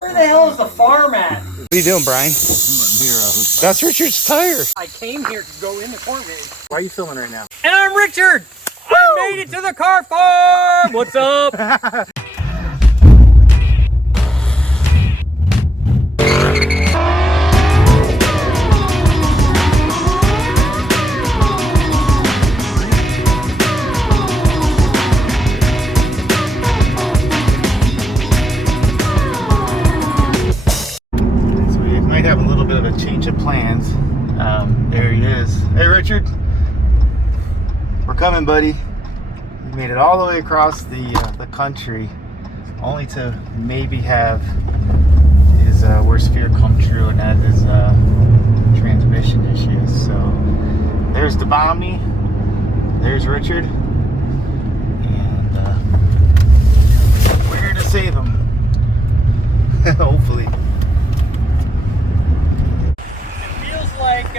Where the hell is the farm at? What are you doing, Brian? That's Richard's tire. I came here to go in the corn maze. Why are you filming right now? And I'm Richard! Woo! I made it to the car farm! What's up? Have a little bit of a change of plans. There he is. Hey, Richard. We're coming, buddy. We made it all the way across the country, only to maybe have his worst fear come true, and that is transmission issues. So there's the Omni. There's Richard, and we're here to save him. Hopefully. Like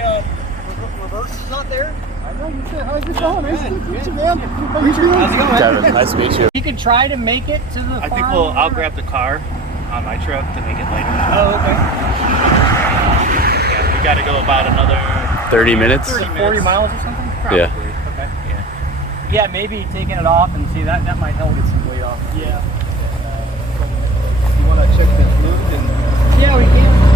reverse is not there. I know, you said, how's it going? Nice to meet you, man. How you doing? How's it going? Kevin, nice to meet you. You can try to make it to the farm. I think I'll grab the car on my truck to make it later. Oh, okay. Yeah, we got to go about another 30 minutes? 40 miles or something? Probably. Yeah. Okay. Yeah, maybe taking it off and see that might help get some weight off. Yeah. You want to check the fluid? Yeah, we can.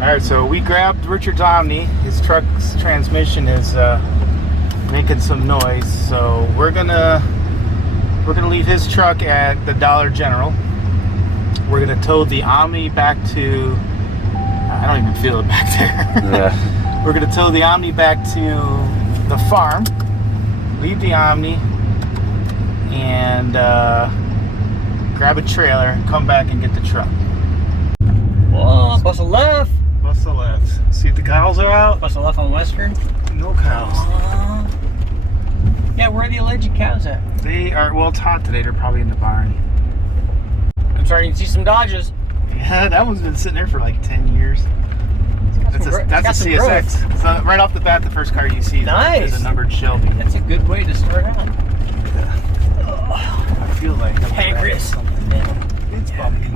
Alright, so we grabbed Richard's Omni. His truck's transmission is making some noise, so we're gonna leave his truck at the Dollar General. We're gonna tow the Omni back to, I don't even feel it back there. Yeah. We're gonna tow the Omni back to the farm, leave the Omni, and grab a trailer and come back and get the truck. Whoa, bust a left. Bust the left. See if the cows are out. Bust a left on Western. No cows. Yeah, where are the alleged cows at? They are, well, it's hot today. They're probably in the barn. I'm starting to see some Dodges. Yeah, that one's been sitting there for like 10 years. That's a CSX. So right off the bat, the first car you see Nice. is a numbered Shelby. That's a good way to start out. I feel like Pancreas. It's bumpy.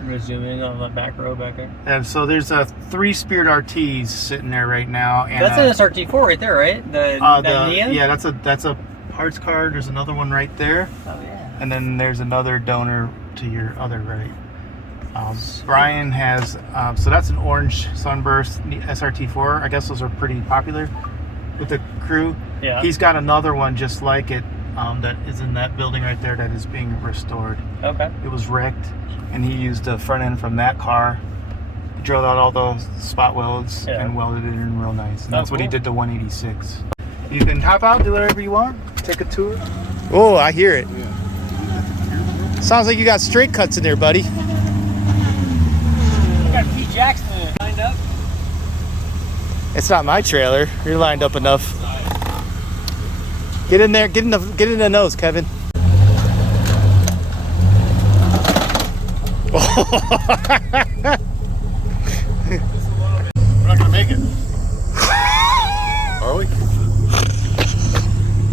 I'm gonna zoom in on that back row back there. And so there's a 3-speared RTs sitting there right now. And that's an SRT4 right there, right? That Neon? Yeah, that's a parts car. There's another one right there. Oh yeah. And then there's another donor to your other right. Brian has, so that's an orange Sunburst SRT4. I guess those are pretty popular with the crew. Yeah. He's got another one just like it that is in that building right there that is being restored. Okay. It was wrecked, and he used the front end from that car, drilled out all those spot welds, and welded it in real nice. And that's what he did to 186. You can hop out, do whatever you want, take a tour. Oh, I hear it. Yeah. Sounds like you got straight cuts in there, buddy. I got Pete Jackson lined up. It's not my trailer. You're lined up enough. Get in there. Get in the nose, Kevin. We're not gonna make it. Are we?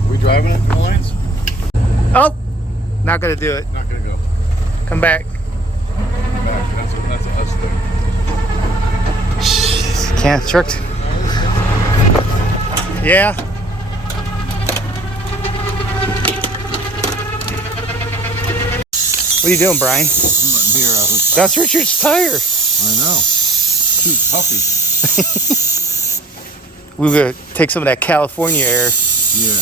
Are we driving it in the lanes? Oh, not gonna do it. Not gonna go. Come back. That's a us thing. Can't truck. Yeah. What are you doing, Brian? I'm letting here out. That's Richard's tire. I know. Too puffy. We're gonna take some of that California air. Yeah.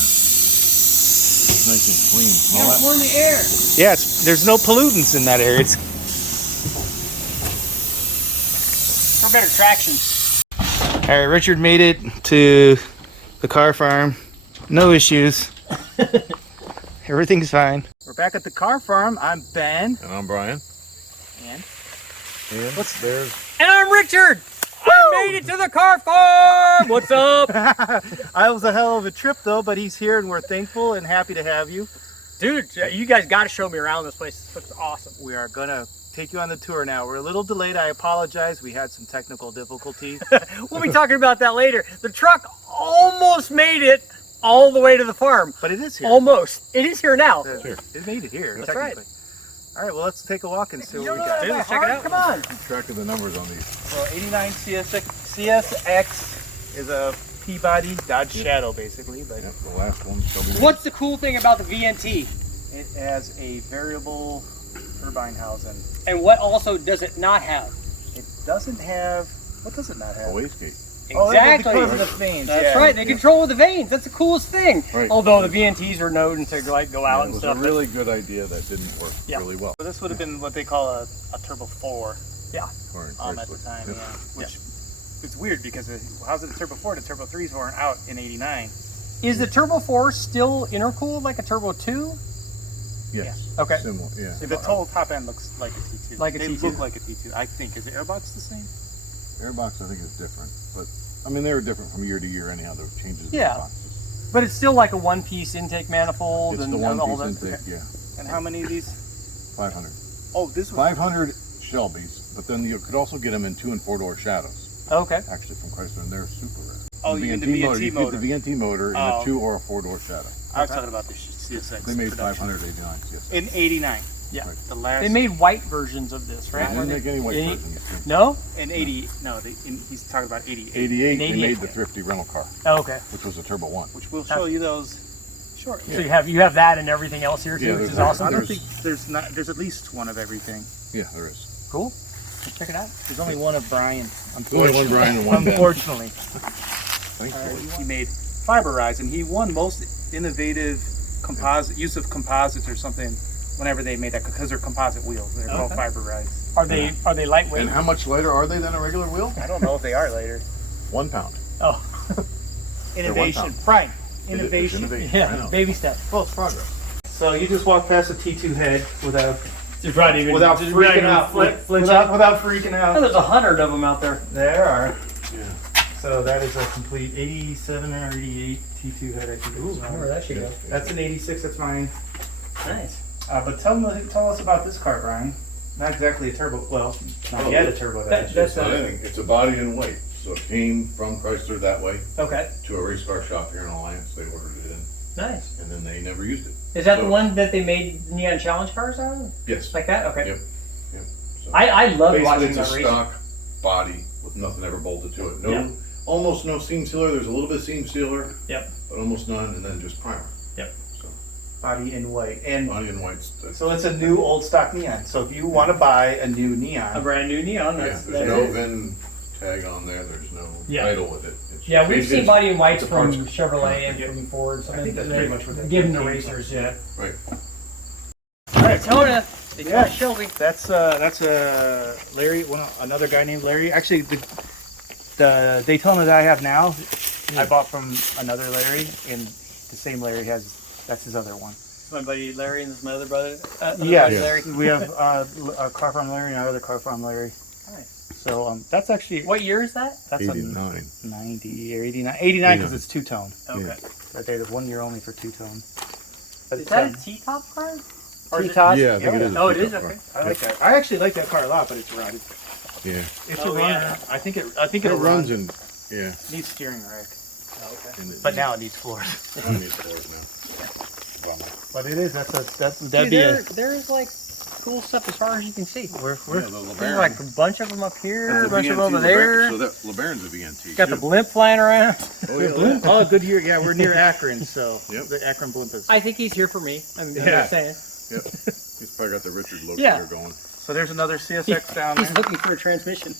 Nice and clean. California air. Yeah, there's no pollutants in that air. It's For better traction. all right. Richard made it to the car farm. No issues. Everything's fine. We're back at the car farm. I'm Ben. And I'm Brian. And What's there? And I'm Richard. I made it to the car farm. What's up? I was a hell of a trip though, but he's here and we're thankful and happy to have you. Dude, you guys got to show me around this place. This looks awesome. We are gonna take you on the tour now. We're a little delayed. I apologize. We had some technical difficulties. We'll be talking about that later. The truck almost made it all the way to the farm. But it is here. Almost. It is here now. It made it here. That's right. All right, well, let's take a walk and see what we know got. that Let's check it out. Come on. Keep track of the numbers on these. So 89 CSX is a Peabody Dodge Shadow, basically, but Yep, the last one, Shelby. What's the cool thing about the VNT? it has a variable turbine housing. And what also does it not have? It doesn't have, what does it not have? A wastegate. Oh, Exactly. because of the vanes. That's yeah. right. They control the vanes. That's the coolest thing. Right. Although the VNTs are known to like go out It and was stuff. a really good idea that didn't work Yeah. really well. So this would have been what they call a Turbo 4 Yeah. For at the Chrysler. time, Yep. yeah. Which it's weird because how's it a Turbo 4? The Turbo 3s weren't out in 89. Is the Turbo 4 still intercooled like a Turbo 2? Yes. Okay. Similar, yeah. The total top end looks like a T2. Like a they T2. look like a T2, I think. Is the airbox the same? Airbox, I think, is different. But, I mean, they were different from year to year anyhow. There were changes in Yeah. the boxes. But it's still like a one-piece intake manifold It's and the all one-piece that. intake, yeah. And how many of these? 500. Oh, this was 500 Shelbys, but then you could also get them in 2- and 4-door Shadows, Okay. actually, from Chrysler, and they're super rare. Oh, you mean the VNT You motor. get the VNT motor in Oh. a 2- or a 4-door Shadow. I was talking about the CSX. They made production. 589, yes. In 89. Yeah. Right. The last. They made white versions of this, They right? didn't make any white Yeah. versions. No? In 80. No, he's talking about 88. 88, they 88. made the thrifty rental car, Oh, okay. which was a Turbo 1. Which we'll show you those shortly. So you have that and everything else here too, Yeah, which is there's- awesome. I don't There's- think there's at least one of everything. Yeah, there is. Cool. Let's check it out. There's only one of Brian. Only one Brian and one Ben. Unfortunately. Thankfully. He made Fiberized, and he won most innovative use of composites or something whenever they made that, because they're composite wheels. They're called Okay. Fiberized. Are they lightweight? And how much lighter are they than a regular wheel? I don't know if they are later. 1 pound. Oh, Innovation. pound. Prime. It's Innovation. innovation. I yeah. know. Baby step. Well, it's progress. So you just walked past the T2 head without Without freaking out. Without freaking Oh, out. there's 100 of them out there. There are. Yeah. So that is a complete 87 or 88 T2 head, I think. Ooh, where that should go. That's an 86. That's mine. Nice. But tell us about this car, Brian. Not exactly a turbo. Well, not yet a turbo. That's It's not anything. It's a body and weight. So it came from Chrysler that way Okay. to a race car shop here in Alliance. They ordered it in, Nice. and then they never used it. Is that So- the one that they made Neon Challenge cars on? Yes. Like that? Okay. Yep. Yep. So I love basically, watching it's that a race. stock body with nothing ever bolted to it. No, Yeah. almost no seam sealer. There's a little bit of seam sealer. Yep. But almost none, and then just primer. Yep. So Body in white. And body and whites. so it's a new old stock neon. So if you want to buy a new A neon, brand new Neon. Yeah, That's, there's that's no it. VIN tag on there. There's no Yeah. title with it. It's Yeah, we've basically seen body and whites it's a from parts- Chevrolet and Yeah. from Ford. I think that's pretty much what that Give them the came racers, from. yeah. Right. All right, Daytona. Daytona Yeah. Shelby. that's Larry. Another guy named Larry. Actually, the Daytona that I have now, I bought from another Larry, and the same Larry that's his other one. My buddy Larry and this is my other brother. Yeah, buddy Larry. we have a car from Larry and another car from Larry. Nice. So that's actually What year is that? that's 89. a 90 or 89. 89 because it's two-tone. Okay. Yeah. But they have 1 year only for two-tone. But Is that a T-top car? Or is it- T-top? Yeah, I think it is. a Oh, it is? pickup Okay. car. I like that. I actually like that car a lot, but it's run. Yeah. It Oh, should run. yeah. I think It it'll runs run. in. Yeah. Needs steering rack, Oh, okay. And it but now it needs floors. needs floors now. Bummer. But it is. That'd Dude, be a. there is like cool stuff as far as you can see. We're Yeah, the There's LeBaron. like a bunch of them up here, That's a bunch of them over LeBaron. there. So that LeBaron's a VNT. Got the too. blimp flying around. Oh, yeah. Oh, good year. Yeah, we're near Akron, so Yep. the Akron blimp is. I think he's here for me. I'm Yeah. just saying. Yep. He's probably got the Richard look Yeah. there going. So there's another CSX down He's there. looking for a transmission.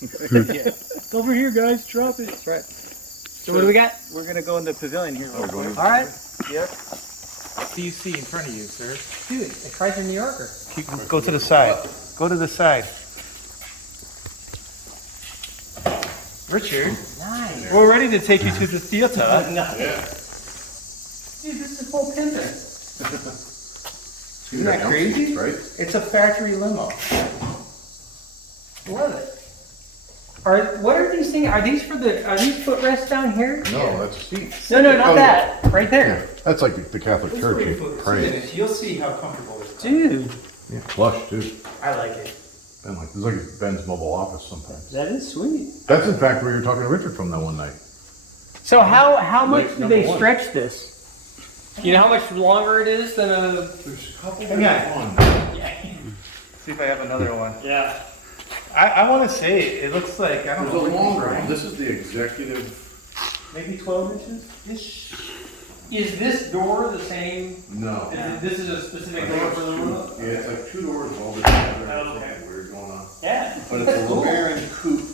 Yeah. Over here, guys. Drop it. That's right. So what do we got? We're gonna go in the pavilion here. Oh, we're going in. All right. Yep. What do you see in front of you, sir? Dude, a Chrysler New Yorker. Go to the side. Go to the side. Richard, Nice. we're ready to take you to the theater. Nice. Yeah. Dude, this is full pimping. Isn't that crazy? Right? It's a factory limo. Love it. What are these things? Are these footrests down here? No, that's a seat. No, not Oh, that. Right Yeah. there. That's like the Catholic Church. You pray. You'll see how comfortable it is. Dude, Yeah. Plush too. I like it. And like, it's like Ben's mobile office sometimes. that is sweet. That's in fact where you were talking to Richard from that one night. So how much Lake do number they one. stretch this? You know how much longer it is than a... There's a couple. Hang on. See if I have another one. Yeah. I want to say it looks like, I don't There's a know. longer one. This is the executive. Maybe 12 inches? Is this door the same? No. This is a specific door for the Limo? Yeah, it's like two doors all together. Oh, There's okay. something weird going on. Yeah. But it's a LeBaron coupe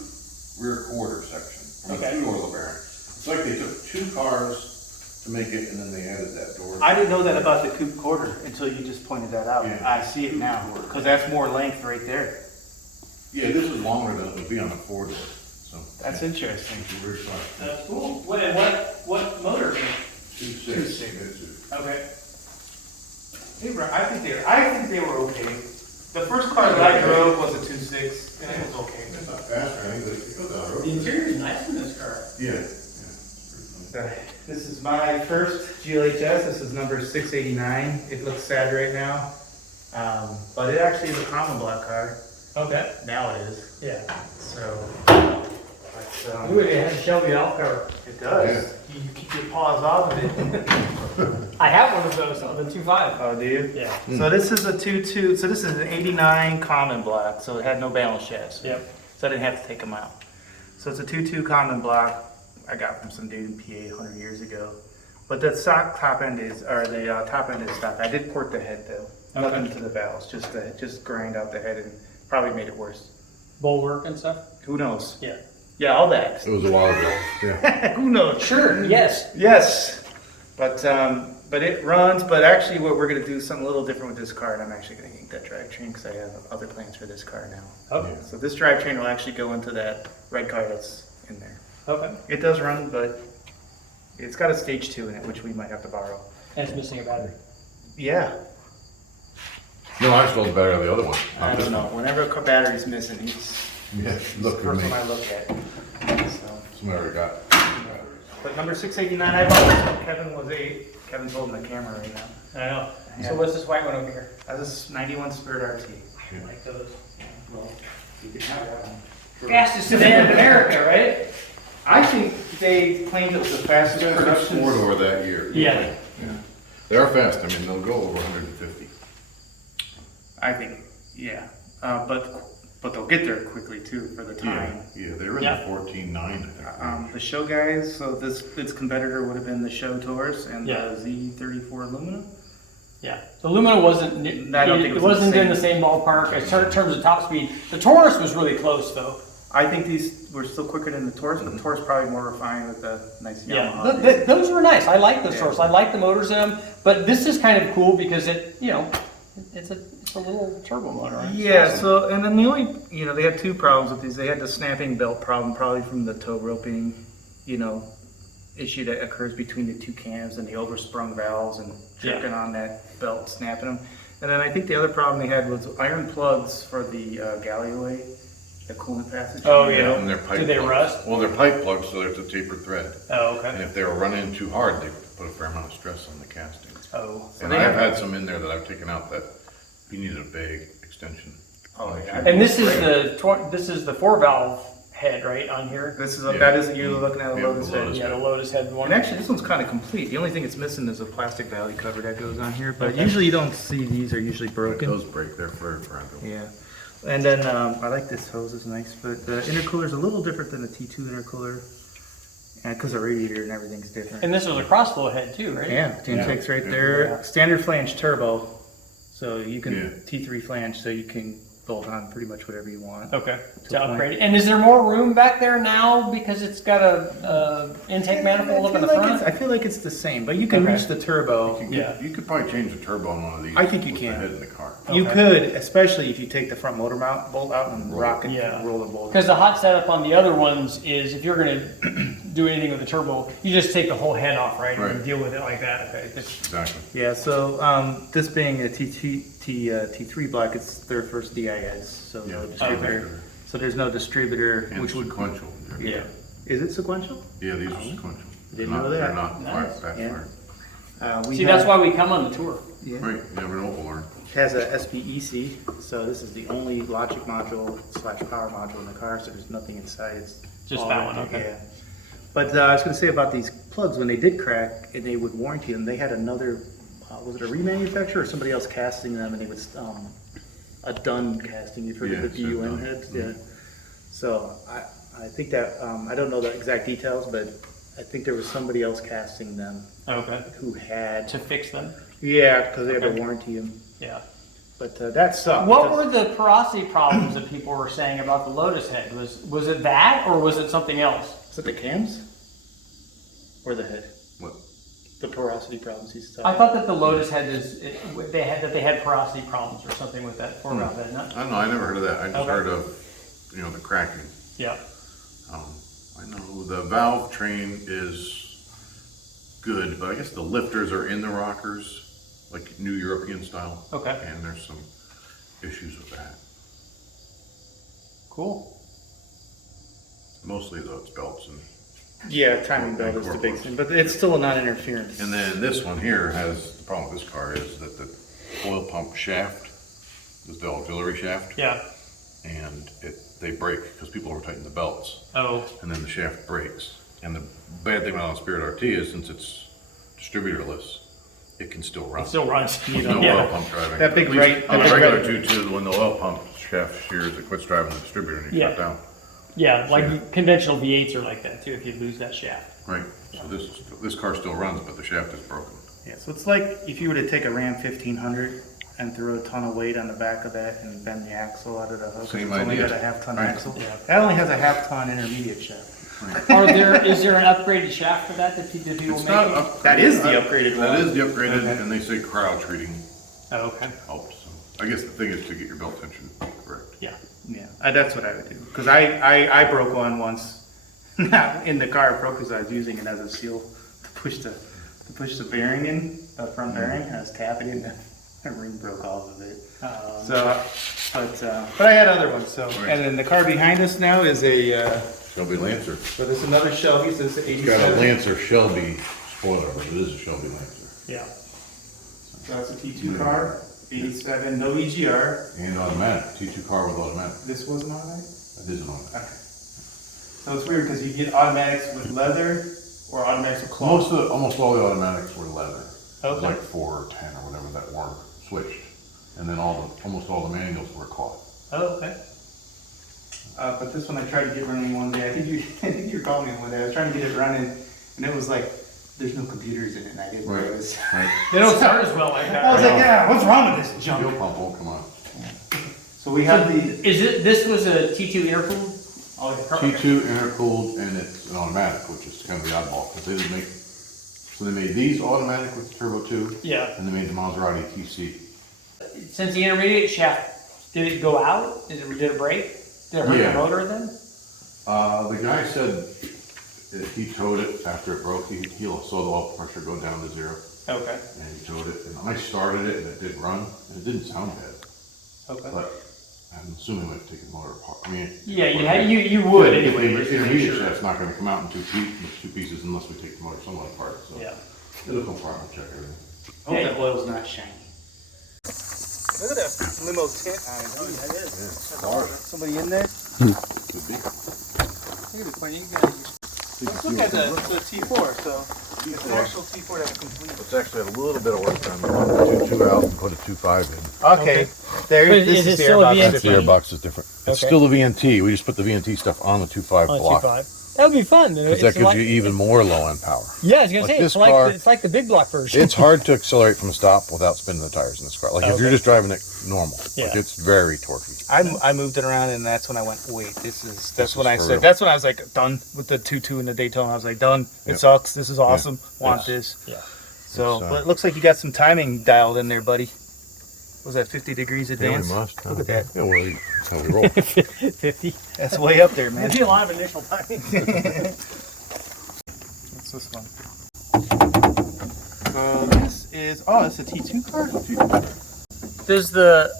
rear quarter section. Okay. A two-door LeBaron. It's like they took two cars to make it, and then they added that door. I didn't know that about the coupe quarter until you just pointed that out. Yeah. I see it now, because that's more length right there. Yeah, this is longer than it would be on a four-door. So That's interesting. it's a weird size. That's cool. What motor is it? 2.6. Okay. I think they were okay. The first car that I drove was a 2.6, and it was okay. It's not fast or anything, but it goes down the road. The interior is nice in this car. Yeah. This is my first GLHS. This is number 689. It looks sad right now, but it actually is a common block car. Okay. Now it is. Yeah. So, Ooh, it has Shelby elf cover. it does. You keep your paws off of it. I have one of those on the 2.5. Oh, do you? Yeah. So this is a 2.2. So this is an 89 common block. So it had no balance chassis. Yep. So I didn't have to take them out. So it's a 2.2 common block. I got from some dude in PA 100 years ago. But the stock top end is, or the top end is stock. I did port the head though. Nothing to the valves. Just grind out the head and probably made it worse. Bulwark and stuff? Who knows? Yeah. Yeah, all that. It was a while ago. Yeah. Who knows? Sure, yes. Yes. But it runs. But actually, what we're gonna do is something a little different with this car, and I'm actually gonna yank that drivetrain because I have other plans for this car now. Okay. So this drivetrain will actually go into that red car that's in there. Okay. It does run, but it's got a stage 2 in it, which we might have to borrow. And it's missing a battery. Yeah. No, I stole the battery of the other one. I don't know. Whenever a battery's missing, it's Yeah, the look at first me. one I look at. So. Somebody already got. But number 689, I bought this when Kevin was 8. Kevin's holding the camera right now. I know. Yeah. So what's this white one over here? That's a 91 Spirit RT. I like those. Well, you can have that one. Fastest sedan in America, right? I think they claimed it was the fastest That's production. four-door that year. Yeah. They are fast. I mean, they'll go over 150. I think, yeah. But they'll get there quickly too for the time. Yeah, they were in Yeah. the 14.9, I think. The show guys, so its competitor would have been the Show Taurus and Yeah. the Z34 Lumina. Yeah. The Lumina wasn't. I don't think it it was wasn't the in the same ballpark in terms of top speed. The Taurus was really close though. I think these were still quicker than the Taurus, but the Taurus probably more refined with the nice Yeah. Yamaha. Those were nice. I like those Yeah. Taurus. I like the motors in them. But this is kind of cool because it's a little turbo motor. Right? Yeah, so, and then the only, they had two problems with these. They had the snapping belt problem, probably from the tow roping, issue that occurs between the two cams and the oversprung valves and jerking on that belt, snapping them. And then I think the other problem they had was iron plugs for the galleyway, the coolant passage. Oh, yeah. And their pipe Did they plugs. rust? Well, they're pipe plugs, so there's a tapered thread. Oh, And okay. if they were running too hard, they put a fair amount of stress on the casting. Oh. So And they I have have- had some in there that I've taken out that you needed a big extension. Oh, yeah. And this is the 4-valve head right on here. This is, Yeah. that is, you're looking at a Yeah, Lotus the head. Lotus. Yeah, the Lotus head one. And actually, this one's kind of complete. The only thing it's missing is a plastic valley cover that goes on here, but usually you don't see these are usually broken. Those break, they're very fragile. Yeah. And then I like this hose, it's nice, but the intercooler is a little different than the T2 intercooler, because the radiator and everything's different. And this was a crossflow head too, right? Yeah, the intake's right Yeah. there. Yeah. Standard flange turbo, so you can Yeah. T3 flange, so you can bolt on pretty much whatever you want. Okay. To To a point. upgrade it. And is there more room back there now because it's got a intake manifold up in the front? I feel like it's the same, but you can Okay. reach the turbo. Yeah. You could probably change the turbo on one of these. I think you with can. the head in the car. You Okay. could, especially if you take the front motor mount bolt out and rock it, Yeah. roll the bolt. Because the hot setup on the other ones is if you're going to do anything with the turbo, you just take the whole head off, right? And Right. deal with it like that. Okay. Exactly. Yeah, so this being a T3 block, it's their first DIS, so no Yeah. distributor. Okay. So there's no distributor, And which would. sequential. Yeah. Is it sequential? Yeah, these are sequential. Didn't They're know not- that. They're not Nice. fast Yeah. fire. See, that's why we come on the tour. Yeah. Right, you never know what we'll learn. It has a SPEC, so this is the only logic module / power module in the car, so there's nothing inside. It's Just all that one, electric, okay. Yeah. But I was going to say about these plugs, when they did crack and they would warranty them, they had another, was it a remanufacturer or somebody else casting them, and they would a done casting. You've heard of the Yeah, so DUN done. heads, yeah. So I think that I don't know the exact details, but I think there was somebody else casting them Okay. who had To fix them. yeah, because they had to Okay. warranty them. Yeah. But that sucked. What because- were the porosity problems that people were saying about the Lotus head? Was it that, or was it something else? Is it the cams or the head? What? The porosity problems he's talking. I thought that the Lotus head they had porosity problems or something with that four valve head, not? I don't know. I never heard of that. I just Okay. heard of, the cracking. Yeah. I know the valve train is good, but I guess the lifters are in the rockers, like new European style. Okay. And there's some issues with that. Cool. Mostly though, it's belts Yeah, timing belt is the big thing, but it's still a non-interference. and then this one here has, the problem with this car is that the oil pump shaft is the auxiliary shaft, Yeah. and they break because people over tighten the belts, Oh. and then the shaft breaks. And the bad thing about Spirit RT is since it's distributorless, it can still run. It still runs. There's no oil Yeah. pump driving. That big At least right- on that a big regular right- 2.2, when the oil pump shaft shears, it quits driving the distributor and you Yeah. shut down. Yeah, like conventional V8s are like that too. If you lose that shaft. Right. So this car still runs, but the shaft is broken. Yeah, so it's like if you were to take a Ram 1500 and throw a ton of weight on the back of that and bend the axle out of the hook. Same It's only idea. got a half-ton Right. axle. Yeah. That only has a half-ton intermediate shaft. Is there an upgraded shaft for that people It's make? not upgraded. That is the upgraded That one. is the upgraded, Okay. and they say crowd treating Oh, okay. helps. So I guess the thing is to get your belt tension correct. Yeah. Yeah, that's what I would do. Because I broke one once, not in the car. I broke because I was using it as a seal to push the bearing in, the front bearing. I was tapping it and the ring broke off of it. But I had other ones. So Right. and then the car behind us now is a Shelby Lancer. so there's another Shelby. So it's an It's got a 87. Lancer Shelby spoiler, but it is a Shelby Lancer. Yeah. So that's a T2 car, 87, no EGR. And automatic, T2 car with automatic. This wasn't automatic? That is an automatic. Okay. So it's weird because you get automatics with leather or automatics with cloth. Almost all the automatics were leather. Okay. Like 4 or 10 or whatever that were switched. And then almost all the manuals were cloth. Oh, okay. But this one I tried to get running one day. I think you called me one day. I was trying to get it running, and it was like, there's no computers in it, and I didn't Right. realize. Right. They don't start as well like that. I was right? like, yeah, what's wrong with this Fuel junk? pump won't come on. So we have the, This was a T2 intercooled? Oh, T2 intercooled, and it's an automatic, which is kind of the oddball, because so they made these automatic with the Turbo 2, Yeah. and they made the Maserati TC. Since the intermediate shaft, did it go out? Did it break? Did it hurt Yeah. the motor then? The guy said that he towed it after it broke. He saw the oil pressure go down to 0, Okay. and he towed it. And I started it, and it did run, and it didn't sound bad. Okay. But I'm assuming we have to take the motor apart. I mean, Yeah, you would the anyway. just to make intermediate sure. shaft's not going to come out in two pieces unless we take the motor somewhat apart. So Yeah. it'll come apart. We'll check everything. I hope that oil's not shiny. Look at that limo tint on it. Oh, that is. Somebody in there? Could be. Look at it, funny. Let's look at the T4. So it's an actual T4 that's complete. Let's actually have a little bit of work done. Put 2.2 out and put a 2.5 in. Okay. There. But This is is it the still a airbox. VNT? That's the airbox is different. It's Okay. still the VNT. We just put the VNT stuff on the 2.5 On a block. 2.5. That would be fun. Because that gives you even more low end power. Yeah, I was gonna Like say this it's car- it's like the big block version. It's hard to accelerate from a stop without spinning the tires in this car. Like if you're Okay. just driving it normal, Yeah. like it's very torquey. I moved it around, and that's when I went, wait, that's when I for said, real. that's when I was like, done with the 2.2 and the Daytona. I was like, done. It Yep. sucks. This is awesome. Want Yes. this. Yeah. So, It's, but it looks like you got some timing dialed in there, buddy. Was that 50 degrees advance? must. Look at that. Yeah, well, that's how we roll. 50. That's way up there, man. There'd be a lot of initial timing. What's this one? So this is, oh, it's a T2 car? Does the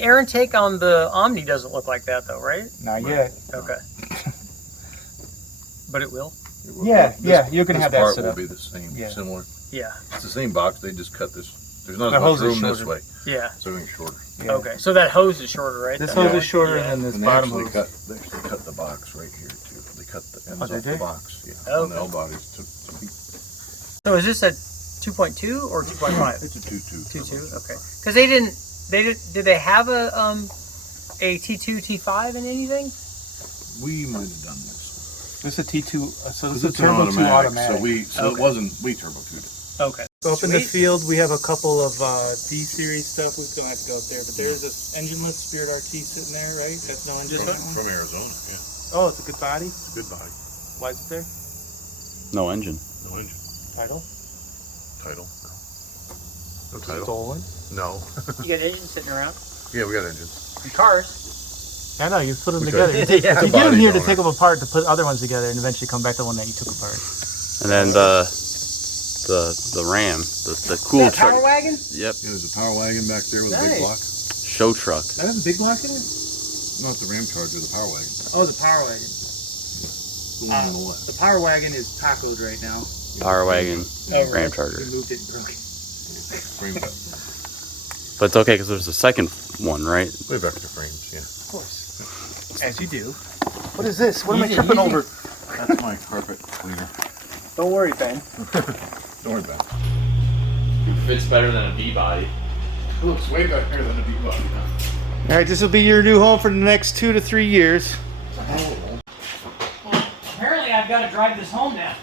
air intake on the Omni doesn't look like that though, right? Not yet. Okay. But it will. Yeah, yeah, you're gonna have that part set will up. be the same, Yeah. similar. Yeah. It's the same box. They just cut this. There's not The as much hose is room this shorter. way, Yeah. so everything's shorter. Yeah. Okay. So that hose is shorter, right? This then? hose is shorter Yeah. than this And they bottom actually hose. cut the box right here too. They cut the ends Oh, they off the did? box. Yeah. Okay. On the L bodies to keep. So is this a 2.2 or 2.5? It's a 2.2. 2.2. Okay. Because they didn't. Did they have a T2, T5 and anything? We might have done this. This is a T2, so this Because is a it's an Turbo 2 automatic, automatic. so it wasn't, we turbo tuned it. Okay. So up in the Sweet. field, we have a couple of D-series stuff. We don't have to go up there, but there's this engineless Spirit RT sitting there, right? That's no engine. From, on that one? from Arizona, yeah. Oh, it's a good body. It's a good body. Why is it there? No engine. No engine. Title? Title? No. No title? Stolen? No. You got engines sitting around? Yeah, we got engines. And cars. I know, you put them We together. could. You, Yeah. you get them here to Body take them apart, to put other ones together, and eventually come back to the one that you took apart. And then the Ram, the cool truck. Power wagon? Yep. Yeah, there's a power wagon back there with a big block. Nice. Show truck. That has a big block in it? Not the Ram Charger, the power wagon. Oh, the Power Wagon. The one on the left. The Power Wagon is tacoed right now. Power wagon. Oh, Ram Charger. We moved it and broke it. Frame cut. But it's okay because there's a second one, right? We have extra frames, yeah. Of course. As you do. What is this? What am I Easy, tripping easy. over? That's my carpet cleaner. Don't worry, Ben. Don't worry about it. It fits better than a B body. It looks way better than a B-body. All right, this will be your new home for the next 2 to 3 years. Apparently I've got to drive this home now.